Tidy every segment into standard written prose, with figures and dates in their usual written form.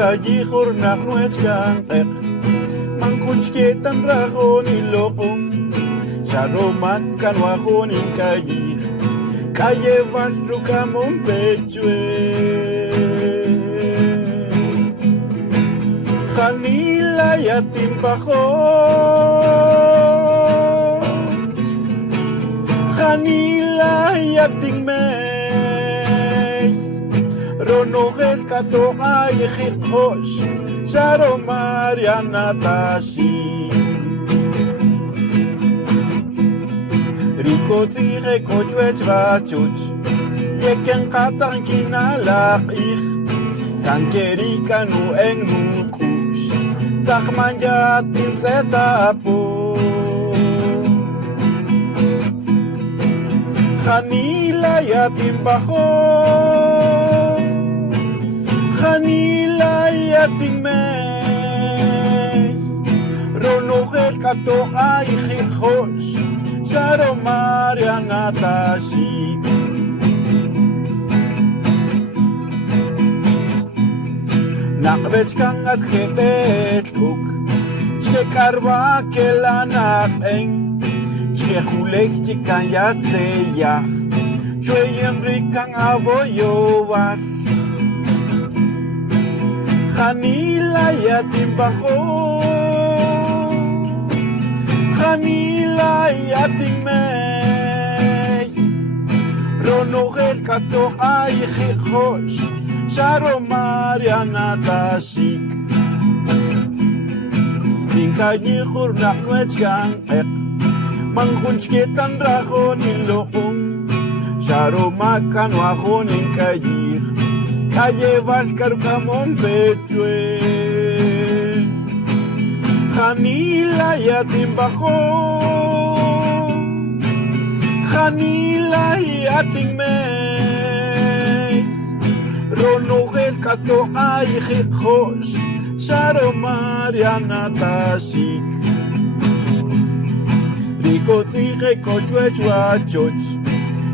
Mingayi jornak nuechkan ek Mankunchketan rajon ilopong Sharomak kanwajon inkayi Calle Valrucamon Pechue Janila yatim bajo Janila yatim mes Ronogel kato ay hijos Sharo Mariana Tashi Rico tire cochuech bachuch Yeken katan kinalak ich Kankeri kanu eng nukush Takman yatin setapo Janila yatim bajo Janila yatim mes Ronogel kato ay hijos Sharo Mariana Tashi Nakbech kang at khebet uk Chke karwa ke lanak eng Chke khulek chikan yat seyach Chwe yenrik kang avoyo was Janila yatim bajo Janila yatim mei Ronogel kato ay hijos Sharo Mariana Tashik Minkayi jornak nuechkan ek Mankunchketan rajon ilopong Sharo makan wajon inkayi Calle Valrucamon Pechue Janila yatim bajo Janila yatim mes Ronogel kato ay hijos Sharo Mariana Tashik Rico tire cochuech wachoch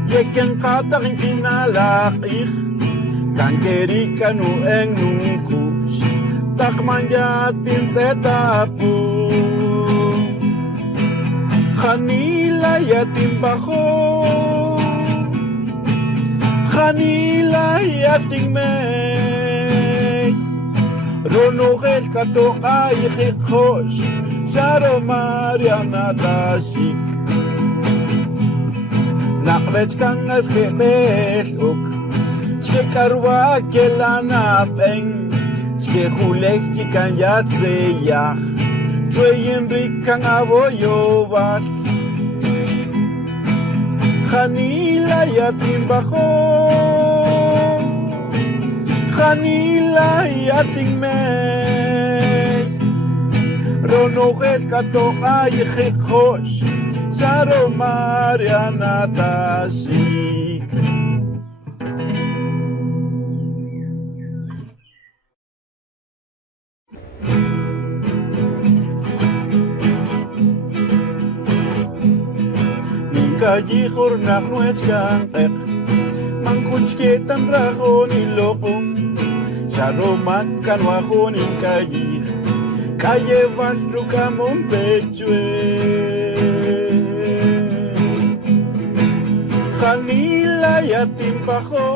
Yeken katan kinalak ich Kankeri kanu eng nukush Takman yatin setapo Janila yatim bajo Janila yatim mes Ronogel kato ay hijos Sharo Mariana Tashik Nakbech kang at khebet uk Chke karwa ke lanap eng Chke khulek chikan yat seyach Chwe yenrik kang avoyo was Janila yatim bajo Janila yatim mes Ronogel kato ay hijos Sharo Mariana Tashik Mingayi jornak nuechkan ek Mankunchketan rajon ilopong Sharo makan wajon inkayi Calle Valrucamon Pechue Janila yatim bajo